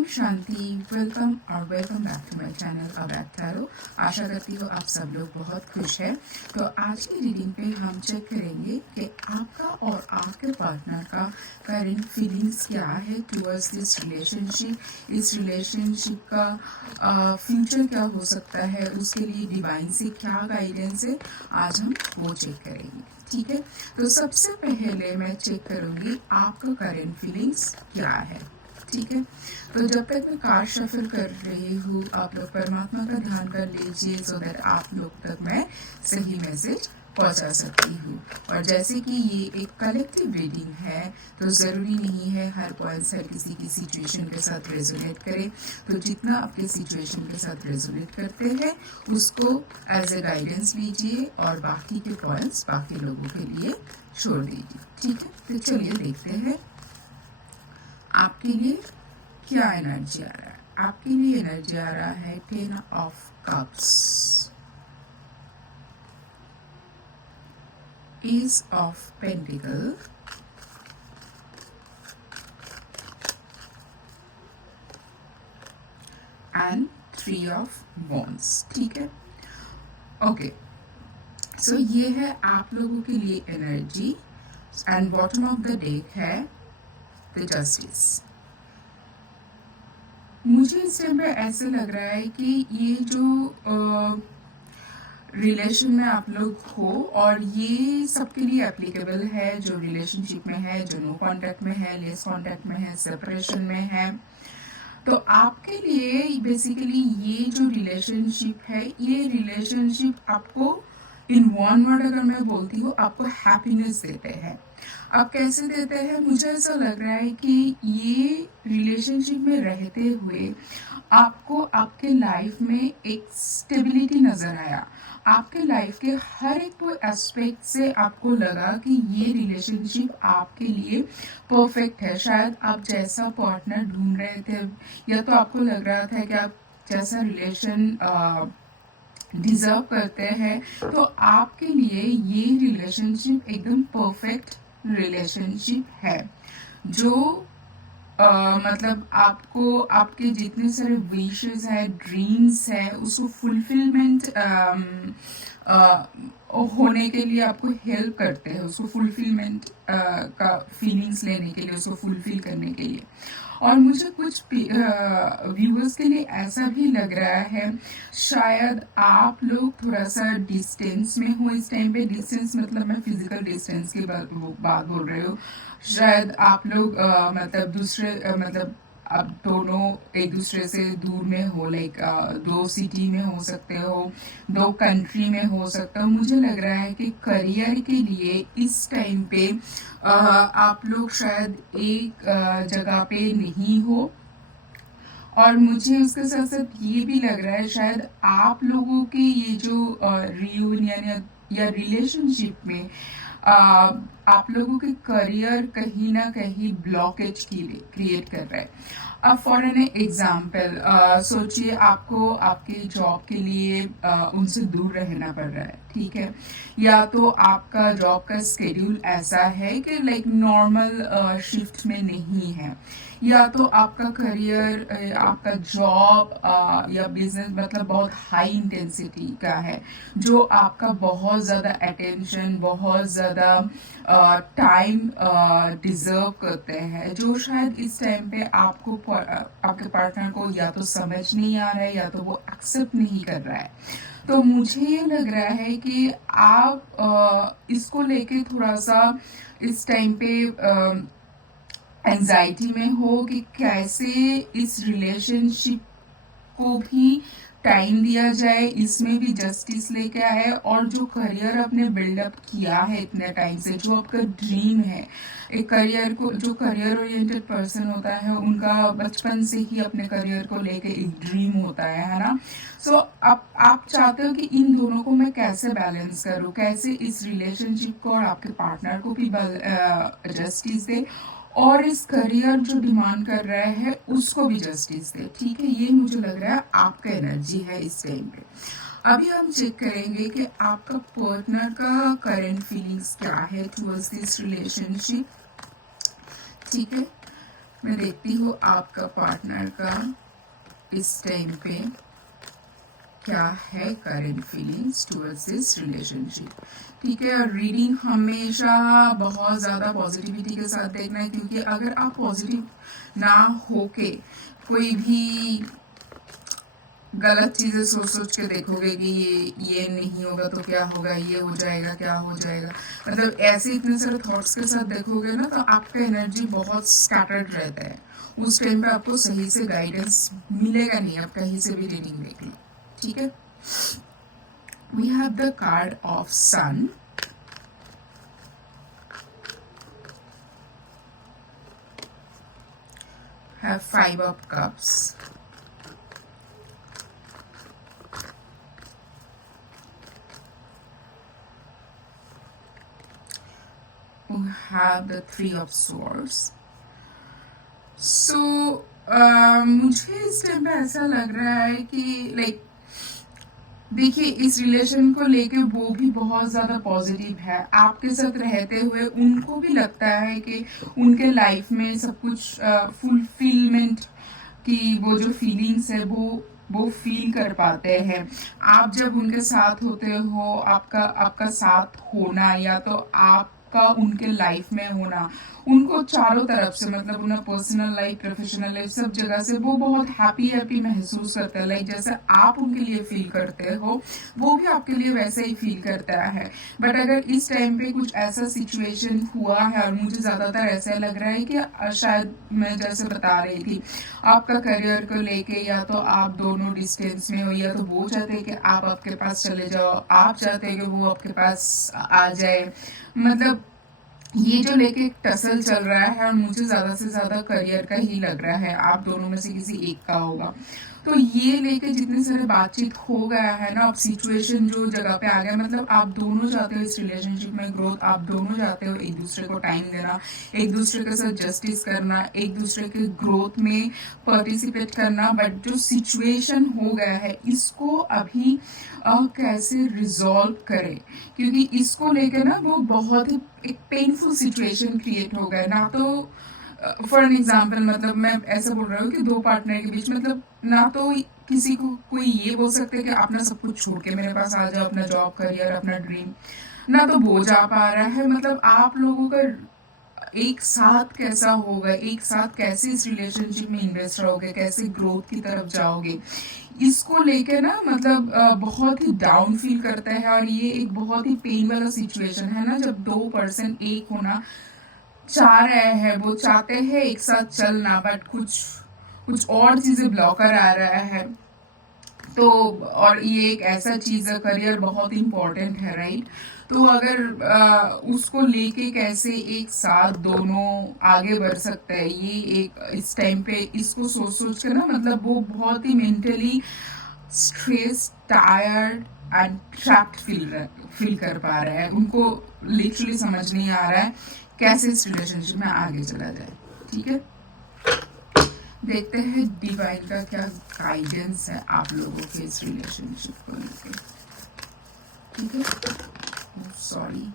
Om Shanti. Welcome back to my channel अवैध tarot. आशा करती हूँ आप सब लोग बहुत खुश हैं। तो आज की रीडिंग पे हम चेक करेंगे कि आपका और आपके पार्टनर का करंट फीलिंग्स क्या है टुवर्ड्स दिस रिलेशनशिप। इस रिलेशनशिप का फ्यूचर क्या हो सकता है, उसके लिए डिवाइन से क्या गाइडेंस है, आज हम वो चेक करेंगे। ठीक है, तो सबसे पहले मैं चेक करूंगी आपका करंट फीलिंग्स क्या है। ठीक है, तो जब तक मैं कार्ड शफल कर रही हूँ, आप लोग परमात्मा का ध्यान कर लीजिए सो दैट आप लोग तक मैं सही मैसेज पहुंचा सकती हूँ। और जैसे कि ये एक कलेक्टिव रीडिंग है, तो ज़रूरी नहीं है हर पॉइंट्स हर किसी की सिचुएशन के साथ रेजोनेट करे। तो जितना आपके सिचुएशन के साथ रेजोनेट करते हैं उसको एज ए गाइडेंस लीजिए और बाकी के पॉइंट्स बाकी लोगों के लिए छोड़ दीजिए। ठीक है, तो चलिए देखते हैं आपके लिए क्या एनर्जी आ रहा है। आपके लिए एनर्जी आ रहा है 10 of cups, S of pentacle, and 3 of wands. ठीक है, ओके। सो ये है आप लोगों के लिए energy and bottom of the deck है द जस्टिस। मुझे इस टाइम पे ऐसे लग रहा है कि ये जो रिलेशन में आप लोग हो, और ये सबके लिए एप्लीकेबल है जो रिलेशनशिप में है, जो नो कांटेक्ट में है, लेस कांटेक्ट में है, सेपरेशन में है। तो आपके लिए बेसिकली ये जो रिलेशनशिप है, ये रिलेशनशिप आपको इन वन वर्ड अगर मैं बोलती हूँ, आपको हैप्पीनेस देते हैं। अब कैसे देते हैं, मुझे ऐसा लग रहा है कि ये रिलेशनशिप में रहते हुए आपको आपके लाइफ में एक स्टेबिलिटी नजर आया। आपके लाइफ के हर एक एस्पेक्ट से आपको लगा कि ये रिलेशनशिप आपके लिए परफेक्ट है। शायद आप जैसा पार्टनर ढूंढ रहे थे, या तो आपको लग रहा था कि आप जैसा रिलेशन डिजर्व करते हैं, तो आपके लिए ये रिलेशनशिप एकदम परफेक्ट रिलेशनशिप है जो मतलब आपको आपके जितने सारे विशेस है, ड्रीम्स है, उसको फुलफिलमेंट होने के लिए आपको हेल्प करते हैं, उसको फुलफिलमेंट का फीलिंग्स लेने के लिए, उसको फुलफिल करने के लिए। और मुझे कुछ व्यूअर्स के लिए ऐसा भी लग रहा है, शायद आप लोग थोड़ा सा डिस्टेंस में हो इस टाइम पे। डिस्टेंस मतलब मैं फिजिकल डिस्टेंस की बात बोल रही हूँ। शायद आप लोग मतलब दूसरे मतलब अब दोनों एक दूसरे से दूर में हो, लाइक दो सिटी में हो सकते हो, दो कंट्री में हो सकता हो। मुझे लग रहा है कि करियर के लिए इस टाइम पे आप लोग शायद एक जगह पे नहीं हो। और मुझे उसके साथ साथ ये भी लग रहा है शायद आप लोगों के ये जो रियूनियन या रिलेशनशिप में आप लोगों के करियर कहीं ना कहीं ब्लॉकेज क्रिएट कर रहा है। अब फॉर एन एग्जाम्पल सोचिए आपको आपके जॉब के लिए उनसे दूर रहना पड़ रहा है। ठीक है, या तो आपका जॉब का स्केड्यूल ऐसा है कि लाइक नॉर्मल शिफ्ट में नहीं है, या तो आपका करियर आपका जॉब या बिजनेस मतलब बहुत हाई इंटेंसिटी का है, जो आपका बहुत ज़्यादा अटेंशन, बहुत ज़्यादा टाइम डिजर्व करते हैं, जो शायद इस टाइम पे आपको आपके पार्टनर को या तो समझ नहीं आ रहा है या तो वो एक्सेप्ट नहीं कर रहा है। तो मुझे ये लग रहा है कि आप इसको लेके थोड़ा सा इस टाइम पे एंजाइटी में हो कि कैसे इस रिलेशनशिप को भी टाइम दिया जाए, इसमें भी जस्टिस लेके आए, और जो करियर आपने बिल्डअप किया है इतने टाइम से, जो आपका ड्रीम है, एक करियर को, जो करियर ओरिएंटेड पर्सन होता है उनका बचपन से ही अपने करियर को लेके एक ड्रीम होता है ना। सो आप चाहते हो कि इन दोनों को मैं कैसे बैलेंस करूँ, कैसे इस रिलेशनशिप को और आपके पार्टनर को भी जस्टिस दे, और इस करियर जो डिमांड कर रहा है उसको भी जस्टिस दे। ठीक है, ये मुझे लग रहा है आपका एनर्जी है इस टाइम पे। अभी हम चेक करेंगे कि आपका पार्टनर का करंट फीलिंग्स क्या है टुवर्ड्स दिस रिलेशनशिप। ठीक है, मैं देखती हूँ आपका पार्टनर का इस टाइम पे क्या है current feelings towards this relationship. ठीक है, और रीडिंग हमेशा बहुत ज़्यादा पॉजिटिविटी के साथ देखना है, क्योंकि अगर आप पॉजिटिव ना होके कोई भी गलत चीज़ें सोच सोच के देखोगे कि ये नहीं होगा तो क्या होगा, ये हो जाएगा क्या हो जाएगा, मतलब ऐसे इतने सारे थॉट्स के साथ देखोगे ना, तो आपका एनर्जी बहुत स्कैटर्ड रहता है। उस टाइम पे आपको सही से गाइडेंस मिलेगा नहीं, आप कहीं से भी रीडिंग देख लो। ठीक है, we have the card of sun, have 5 of cups, we have the 3 of swords. So मुझे इस टाइम पे ऐसा लग रहा है कि लाइक देखिए, इस रिलेशन को लेके वो भी बहुत ज़्यादा पॉजिटिव है आपके साथ रहते हुए। उनको भी लगता है कि उनके लाइफ में सब कुछ फुलफिलमेंट की वो जो फीलिंग्स है वो फील कर पाते हैं। आप जब उनके साथ होते हो, आपका साथ होना या तो आपका उनके लाइफ में होना, उनको चारों तरफ से मतलब उन्हें पर्सनल लाइफ, प्रोफेशनल लाइफ, सब जगह से वो बहुत हैप्पी महसूस करते हैं। लाइक जैसे आप उनके लिए फील करते हो, वो भी आपके लिए वैसे ही फील करता है। बट अगर इस टाइम पे कुछ ऐसा सिचुएशन हुआ है, और मुझे ज़्यादातर ऐसा लग रहा है कि शायद मैं जैसे बता रही थी, आपका करियर को लेके या तो आप दोनों डिस्टेंस में हो, या तो वो चाहते हैं कि आप आपके पास चले जाओ, आप चाहते हैं कि वो आपके पास आ जाए। मतलब ये जो लेके टसल चल रहा है, मुझे ज़्यादा से ज़्यादा करियर का ही लग रहा है, आप दोनों में से किसी एक का होगा। तो ये लेके जितने सारे बातचीत हो गया है ना, अब सिचुएशन जो जगह पे आ गया, मतलब आप दोनों चाहते हो इस रिलेशनशिप में ग्रोथ, आप दोनों चाहते हो एक दूसरे को टाइम देना, एक दूसरे के साथ जस्टिस करना, एक दूसरे के ग्रोथ में पार्टिसिपेट करना। बट जो सिचुएशन हो गया है, इसको अभी कैसे रिजॉल्व करें, क्योंकि इसको लेकर ना वो बहुत ही एक पेनफुल सिचुएशन क्रिएट हो गया ना। तो फॉर एन एग्जाम्पल, मतलब मैं ऐसा बोल रहा हूँ कि दो पार्टनर के बीच, मतलब ना तो किसी को कोई ये बोल सकते हैं कि अपना सब कुछ छोड़ के मेरे पास आ जाओ, अपना जॉब, करियर, अपना ड्रीम, ना तो वो जा पा रहा है। मतलब आप लोगों का एक साथ कैसा होगा, एक साथ कैसे इस रिलेशनशिप में इन्वेस्ट रहोगे, कैसे ग्रोथ की तरफ जाओगे, इसको लेके ना मतलब बहुत ही डाउन फील करता है। और ये एक बहुत ही पेन वाला सिचुएशन है ना, जब दो पर्सन एक होना चाह रहे हैं, वो चाहते हैं एक साथ चलना, बट कुछ कुछ और चीजें ब्लॉकर आ रहा है। तो और ये एक ऐसा चीज है, करियर बहुत इंपॉर्टेंट है, राइट। तो अगर उसको लेके कैसे एक साथ दोनों आगे बढ़ सकते हैं, ये एक इस टाइम पे इसको सोच सोच के ना, मतलब वो बहुत ही mentally stress, tired and trapped feel कर पा रहे हैं। उनको लिटरली समझ नहीं आ रहा है कैसे इस रिलेशनशिप में आगे चला जाए। ठीक है, देखते हैं डिवाइन का क्या गाइडेंस है आप लोगों के इस रिलेशनशिप को लेकर। ठीक है, सॉरी,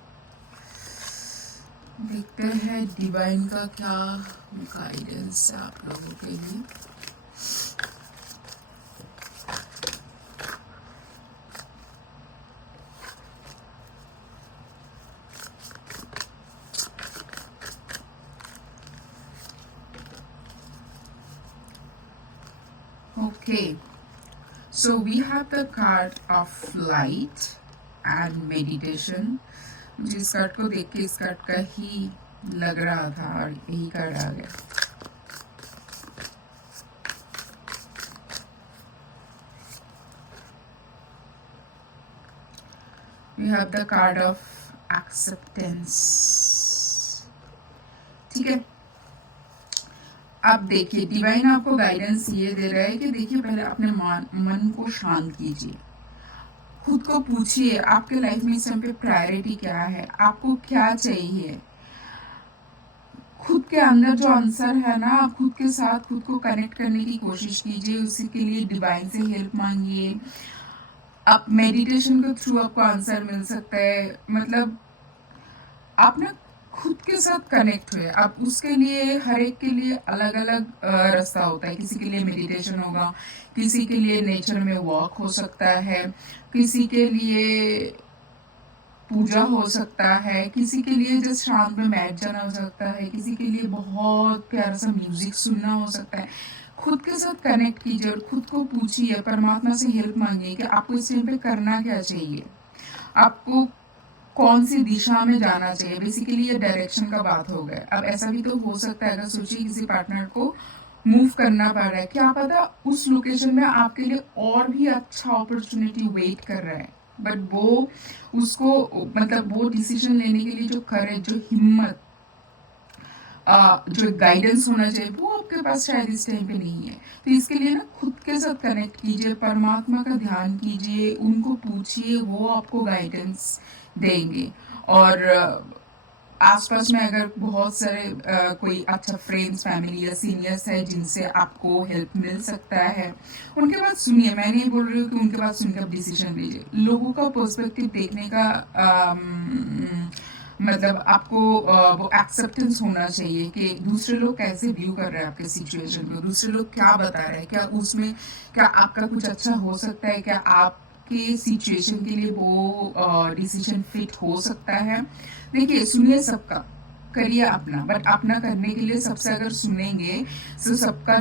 देखते हैं डिवाइन का क्या गाइडेंस है आप लोगों के लिए। Okay, so we have the card of light and meditation. मुझे इस कार्ड को देख के इस कार्ड का ही लग रहा था और यही कार्ड आ गया। We have the card of acceptance. ठीक है, अब देखिए डिवाइन आपको गाइडेंस ये दे रहा है कि देखिए पहले अपने मन को शांत कीजिए, खुद को पूछिए आपके लाइफ में इस टाइम पे प्रायोरिटी क्या है, आपको क्या चाहिए। खुद के अंदर जो आंसर है ना, आप खुद के साथ खुद को कनेक्ट करने की कोशिश कीजिए, उसी के लिए डिवाइन से हेल्प मांगिए। आप मेडिटेशन के थ्रू आपको आंसर मिल सकता है। मतलब आप ना खुद के साथ कनेक्ट हुए। अब उसके लिए हर एक के लिए अलग-अलग रास्ता होता है। किसी के लिए मेडिटेशन होगा, किसी के लिए नेचर में वॉक हो सकता है, किसी के लिए पूजा हो सकता है, किसी के लिए जस्ट शांत में बैठ जाना हो सकता है, किसी के लिए बहुत प्यारा सा म्यूजिक सुनना हो सकता है। खुद के साथ कनेक्ट कीजिए और खुद को पूछिए, परमात्मा से हेल्प मांगिए कि आपको इस टाइम पे करना क्या चाहिए, आपको कौन सी दिशा में जाना चाहिए। बेसिकली ये डायरेक्शन का बात हो गया। अब ऐसा भी तो हो सकता है, अगर सोचिए किसी पार्टनर को मूव करना पड़ रहा है, क्या पता उस लोकेशन में आपके लिए और भी अच्छा अपॉर्चुनिटी वेट कर रहा है, बट वो उसको मतलब वो डिसीजन लेने के लिए जो करेज, जो हिम्मत, जो गाइडेंस होना चाहिए, वो आपके पास शायद इस टाइम पे नहीं है। तो इसके लिए ना खुद के साथ कनेक्ट कीजिए, परमात्मा का ध्यान कीजिए, उनको पूछिए, वो आपको गाइडेंस देंगे। और आसपास में अगर बहुत सारे कोई अच्छा फ्रेंड्स, फैमिली या सीनियर्स है जिनसे आपको हेल्प मिल सकता है, उनके बात सुनिए। मैं नहीं बोल रही हूँ कि उनके बात सुनकर डिसीजन लीजिए। लोगों का पर्सपेक्टिव देखने का मतलब आपको वो एक्सेप्टेंस होना चाहिए कि दूसरे लोग कैसे व्यू कर रहे हैं आपके सिचुएशन को, दूसरे लोग क्या बता रहे हैं, क्या उसमें क्या आपका कुछ अच्छा हो सकता है, क्या आपके सिचुएशन के लिए वो डिसीजन फिट हो सकता है। देखिए, सुनिए सबका, करिए अपना, बट अपना करने के लिए सबसे अगर सुनेंगे तो सबका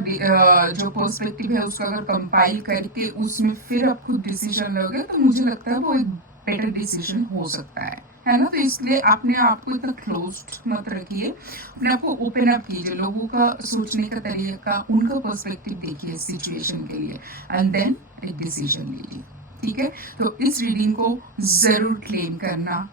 जो पर्सपेक्टिव है उसको अगर कंपाइल करके उसमें फिर आप खुद डिसीजन लोगे, तो मुझे लगता है वो एक बेटर डिसीजन हो सकता है ना। तो इसलिए अपने आप को इतना क्लोज्ड मत रखिए, अपने आप को ओपन अप कीजिए, लोगों का सोचने का तरीका, उनका पर्सपेक्टिव देखिए सिचुएशन के लिए, एंड देन एक डिसीजन लीजिए। ठीक है, तो इस रीडिंग को जरूर क्लेम करना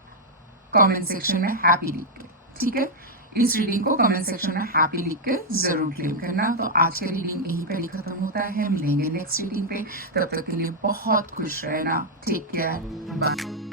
कमेंट सेक्शन में हैप्पी लिख के। ठीक है, इस रीडिंग को कमेंट सेक्शन में हैप्पी लिख के जरूर क्लेम करना। तो आज का रीडिंग यहीं पर ही खत्म होता है, मिलेंगे नेक्स्ट रीडिंग पे। तब तक के लिए बहुत खुश रहना, टेक केयर, बाय।